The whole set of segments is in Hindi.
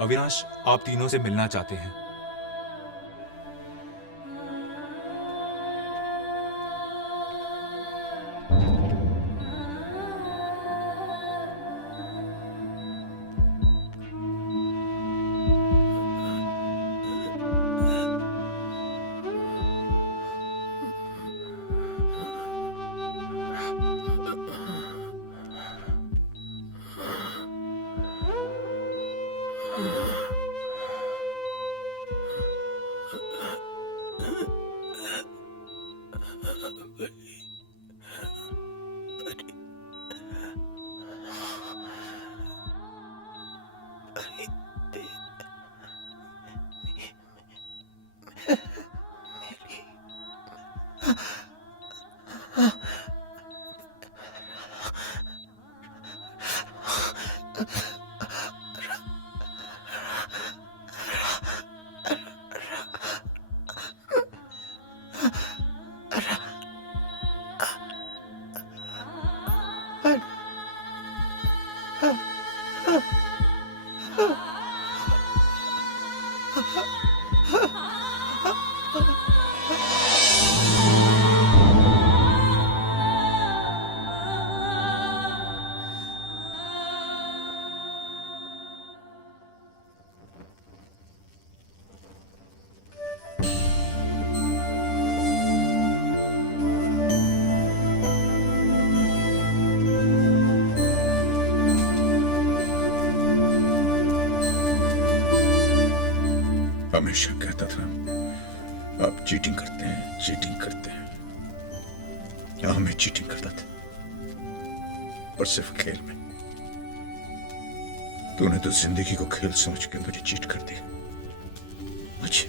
अविनाश आप तीनों से मिलना चाहते हैं। हमेशा कहता था आप चीटिंग करते हैं, चीटिंग करते हैं। हाँ, मैं चीटिंग करता था, पर सिर्फ खेल में। तूने तो जिंदगी को खेल समझ के मुझे चीट कर दिया, मुझे,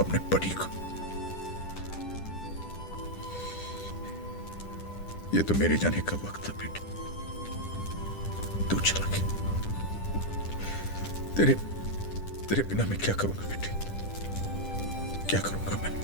अपने पति को। ये तो मेरे जाने का वक्त था बेटे, तू चला गया। तेरे बिना मैं क्या करूंगा बेटे, क्या करूंगा मैं?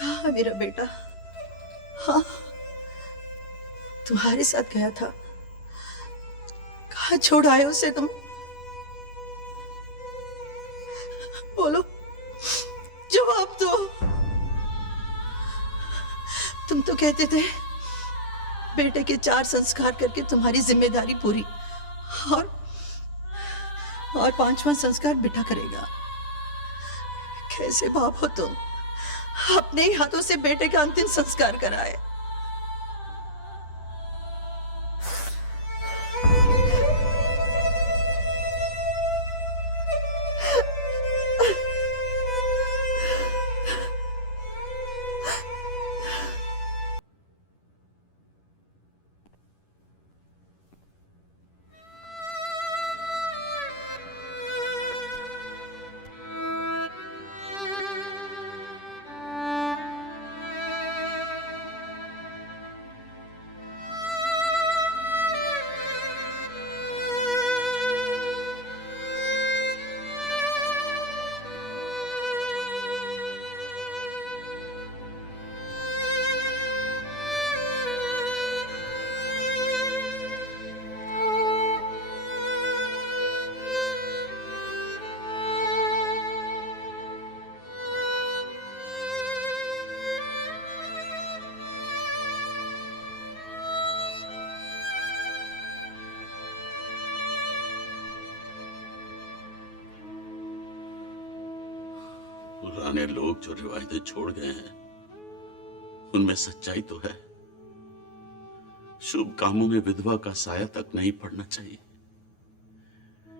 कहाँ मेरा बेटा? हाँ, तुम्हारे साथ गया था, कहाँ छोड़ आए उसे तुम? बोलो, जवाब दो। तुम तो कहते थे बेटे के 4 संस्कार करके तुम्हारी जिम्मेदारी पूरी, और 5वां संस्कार बेटा करेगा। कैसे बाप हो तुम, अपने ही हाथों से बेटे का अंतिम संस्कार कराए। पुराने लोग जो रिवायतें छोड़ गए हैं उनमें सच्चाई तो है। शुभ कामों में विधवा का साया तक नहीं पड़ना चाहिए।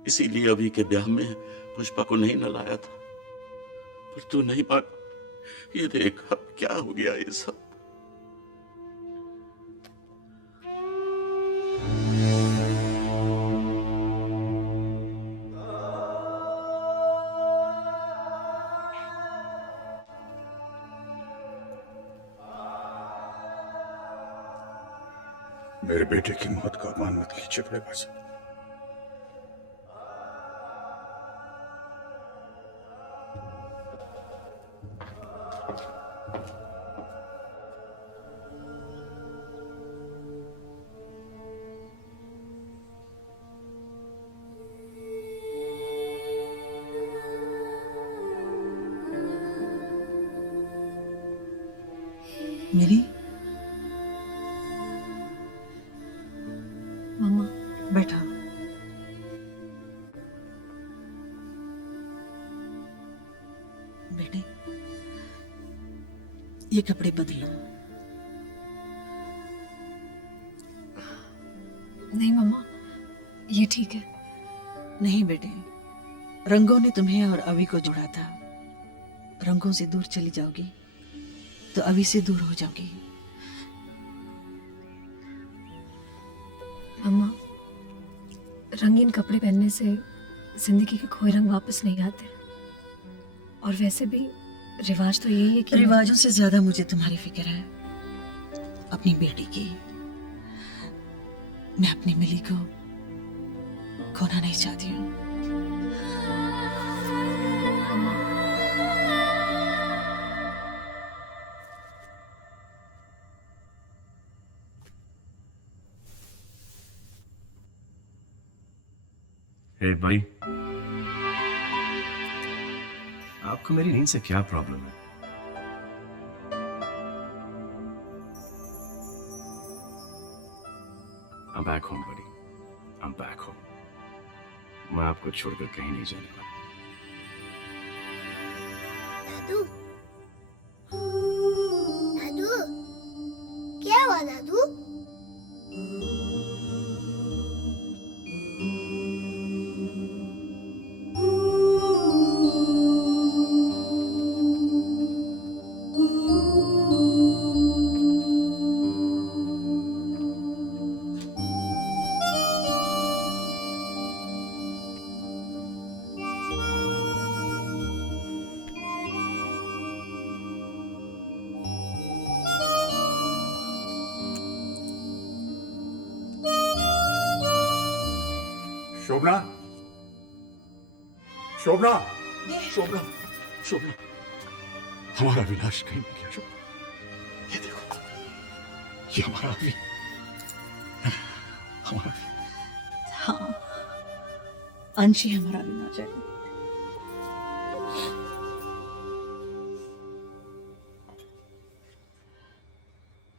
इसीलिए अभी के ब्याह में पुष्पा को नहीं न लाया था, पर तू नहीं मान। ये देख अब क्या हो गया ये सब। मेरे बेटे की मौत का अपमान मत कीजिए बड़े भाई साहब। मेरी मम्मा, बैठा। बेटे, ये कपड़े बदलो। नहीं मम्मा, ये ठीक है। नहीं बेटे, रंगों ने तुम्हें और अभी को जोड़ा था। रंगों से दूर चली जाओगी तो अभी से दूर हो जाओगी। मम्मा, रंगीन कपड़े पहनने से जिंदगी के कोई रंग वापस नहीं आते। और वैसे भी रिवाज तो यही है कि रिवाजों से ज्यादा मुझे तुम्हारी फिक्र है, अपनी बेटी की। मैं अपनी मिली को खोना नहीं चाहती हूँ। हे भाई, आपको मेरी नींद से क्या प्रॉब्लम है? I'm back home, buddy. I'm back home. मैं आपको छोड़कर कहीं नहीं जाने वाला। दादू, दादू, क्या हुआ दादू? शोभना, शोभना, शोभना, शोभना, हमारा विनाश कहीं नहीं गया। शोभना, ये देखो, ये हमारा अभी, हमारा हाँ, अंशी हमारा भी ना जाए।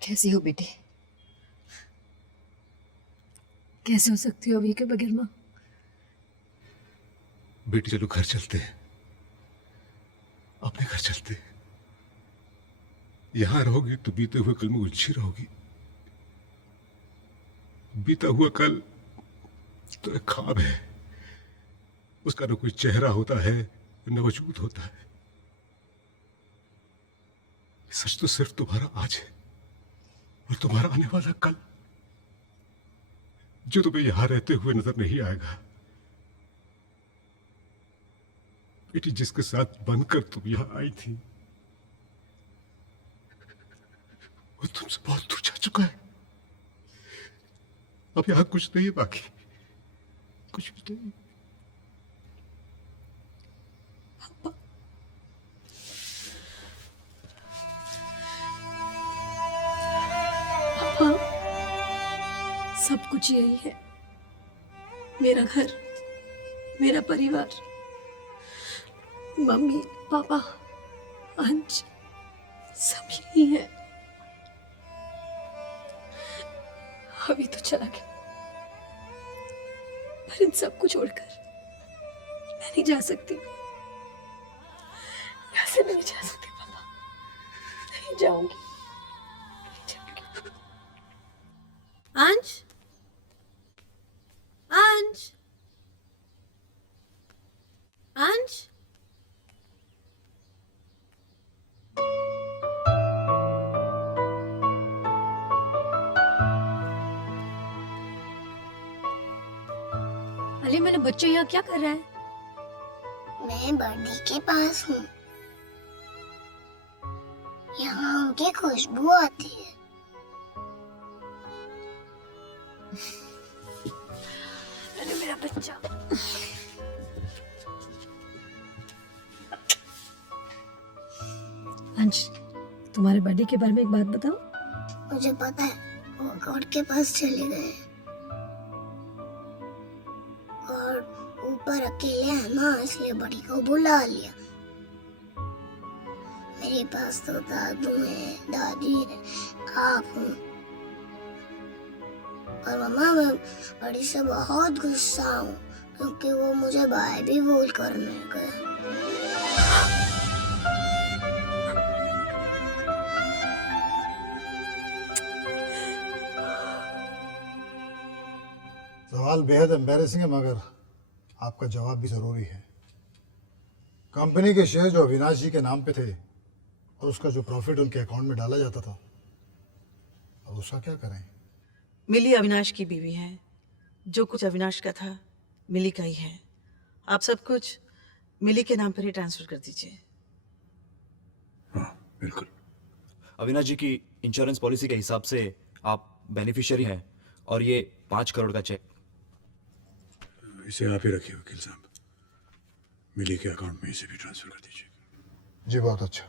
कैसी हो बेटे? कैसे हो सकती हो अभी के बगैर माँ? बेटी चलो घर चलते हैं, अपने घर चलते हैं। यहां रहोगी तो बीते हुए कल में उलझी रहोगी। बीता हुआ कल तो एक ख्वाब है, उसका न कोई चेहरा होता है न वजूद होता है। सच तो सिर्फ तुम्हारा आज है और तुम्हारा आने वाला कल, जो तुम्हें यहां रहते हुए नजर नहीं आएगा। बेटी, जिसके साथ बनकर तुम यहां आई थी, वो तुमसे बहुत दूर जा चुका है। अब यहां कुछ नहीं है बाकी, कुछ भी नहीं। पापा, सब कुछ यही है। मेरा घर, मेरा परिवार, मम्मी, पापा, अंश, सब यही है। अभी तो चला गया, पर इन सबको छोड़कर मैं नहीं जा सकती। यहाँ से नहीं जा सकती पापा, नहीं जाऊंगी, नहीं जाऊंगी। अंश, अंश, अंश, हाले मैंने बच्चों यहाँ क्या कर रहा है? मैं बर्डी के पास हूँ। यहाँ उनकी खुशबू आती है। अरे मेरा बच्चा। अंश, तुम्हारे बर्थडे के बारे में एक बात बताओ। मुझे पता है, वो गॉड के पास चले गए और ऊपर अकेले है ना, इसलिए बड़ी को बुला लिया। मेरे पास तो दादू है, दादी है, आप हो। और मम्मा, मैं बड़ी से बहुत गुस्सा हूँ क्योंकि वो मुझे बाय भी बोल कर नहीं गए। सवाल बेहद एम्बेरसिंग है, मगर आपका जवाब भी जरूरी है। कंपनी के शेयर जो अविनाश जी के नाम पे थे और उसका जो प्रॉफिट उनके अकाउंट में डाला जाता था, अब उसका क्या करें? मिली अविनाश की बीवी है। जो कुछ अविनाश का था मिली का ही है। आप सब कुछ मिली के नाम पर ही ट्रांसफर कर दीजिए। हाँ बिल्कुल। अविनाश जी की इंश्योरेंस पॉलिसी के हिसाब से आप बेनिफिशियरी हैं और ये 5 करोड़ का चेक। इसे आप ही रखिए वकील साहब, मिली के अकाउंट में इसे भी ट्रांसफर कर दीजिए। जी बहुत अच्छा।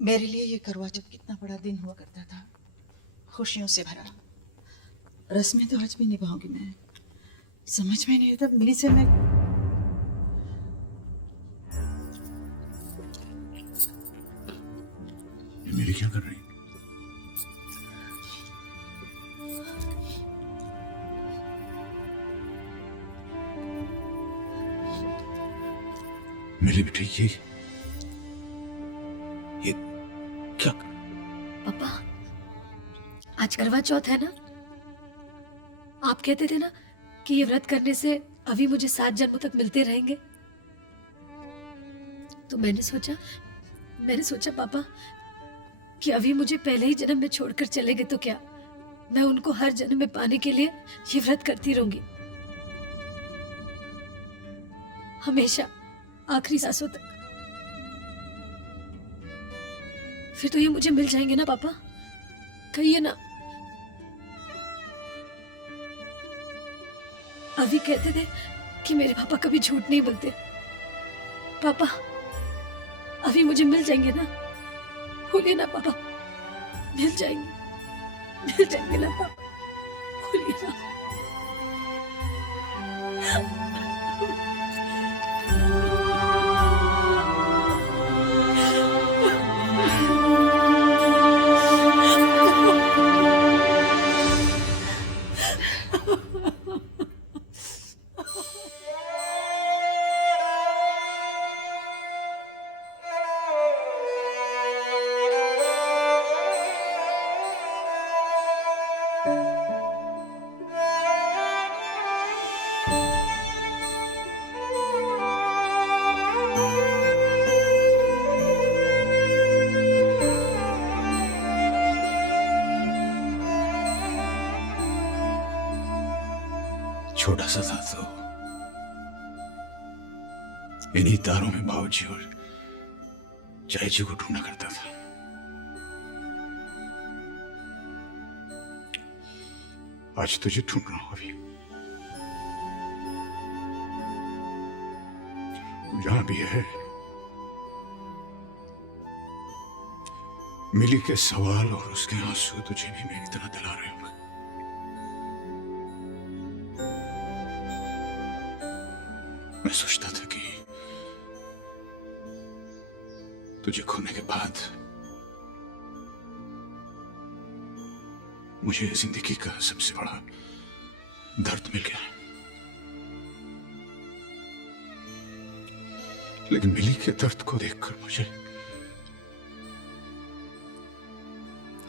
मेरे लिए ये करवा चौथ कितना बड़ा दिन हुआ करता था, खुशियों से भरा। रस्में तो आज भी निभाऊंगी मैं। समझ में नहीं आता मिली से मैं ये मिली क्या कर रही? मिली भी ठीक, ये क्या? पापा, आज करवा चौथ है ना? आप कहते थे ना कि ये व्रत करने से अभी मुझे 7 जन्मों तक मिलते रहेंगे। तो मैंने सोचा पापा कि अभी मुझे पहले ही जन्म में छोड़कर चले गए तो क्या मैं उनको हर जन्म में पाने के लिए ये व्रत करती रहूंगी। हमेशा आखिरी सांसों तक। फिर तो ये मुझे मिल जाएंगे ना पापा? कहिए ना। अभी कहते थे कि मेरे पापा कभी झूठ नहीं बोलते। पापा अभी मुझे मिल जाएंगे ना? बोलिए ना पापा, मिल जाएंगे ना पापा? बोलिए ना। छोटा सा था तो इन्हीं तारों में बाबूजी और चाय जी को ढूंढा करता था। आज तुझे ढूंढ रहा हूं। अभी जहां भी है, मिली के सवाल और उसके आंसू तुझे भी मेरी तरह दिला रहे होंगे। मैं सोचता था कि तुझे खोने के बाद मुझे जिंदगी का सबसे बड़ा दर्द मिल गया। लेकिन मिली के दर्द को देखकर मुझे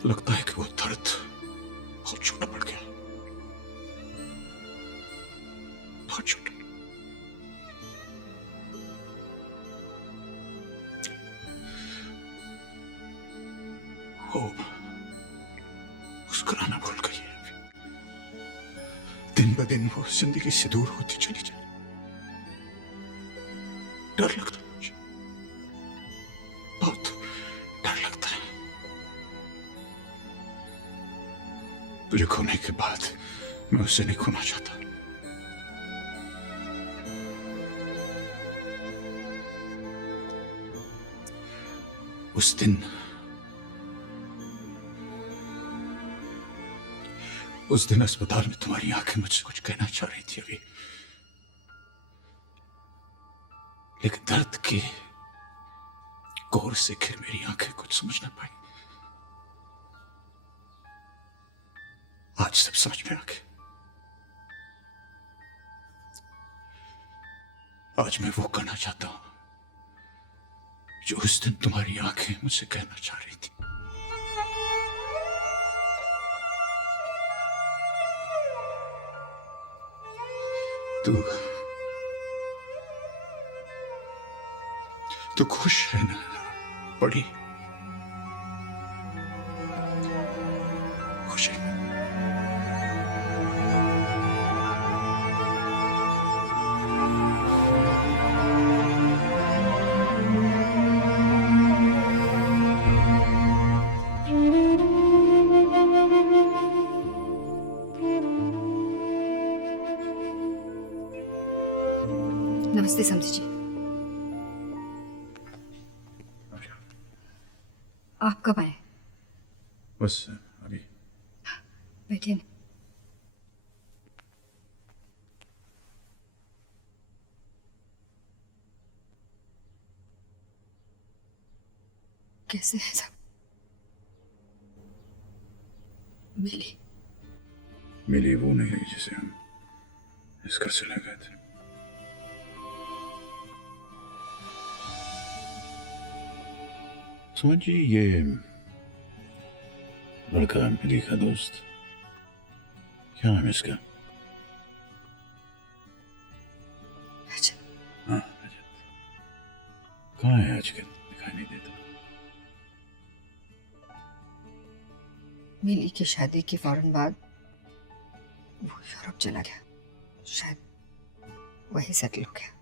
लगता है कि वो दर्द बहुत छोटा पड़ गया, बहुत छोटा। वो मुस्कुराना भूल गई है अभी। दिन ब दिन वो जिंदगी से दूर होती चली जाए। डर लगता है मुझे, बहुत डर लगता है। तुझे खोने के बाद मैं उससे नहीं खोना चाहता। उस दिन अस्पताल में तुम्हारी आंखें मुझसे कुछ कहना चाह रही थी अभी, लेकिन दर्द के कोर से घिर मेरी आंखें कुछ समझ ना पाई। आज सब समझ में आ गया। आज मैं वो कहना चाहता हूं जो उस दिन तुम्हारी आंखें मुझसे कहना चाह रही थी। तू खुश है ना बड़ी? खुश है? नमस्ते समझी जी। आप कब आए? बस अभी। बैठिए ना। कैसे हैं सब? मिली वो नहीं रही जिसे हम इस घर से ले गए थे। समझिए ये लड़का मिली का दोस्त, क्या नाम है इसका? रजत। हाँ रजत। कहाँ है आजकल? दिखाई नहीं देता। मिली की शादी के फौरन बाद वो यूरोप चला गया, शायद वही सेटल हो गया।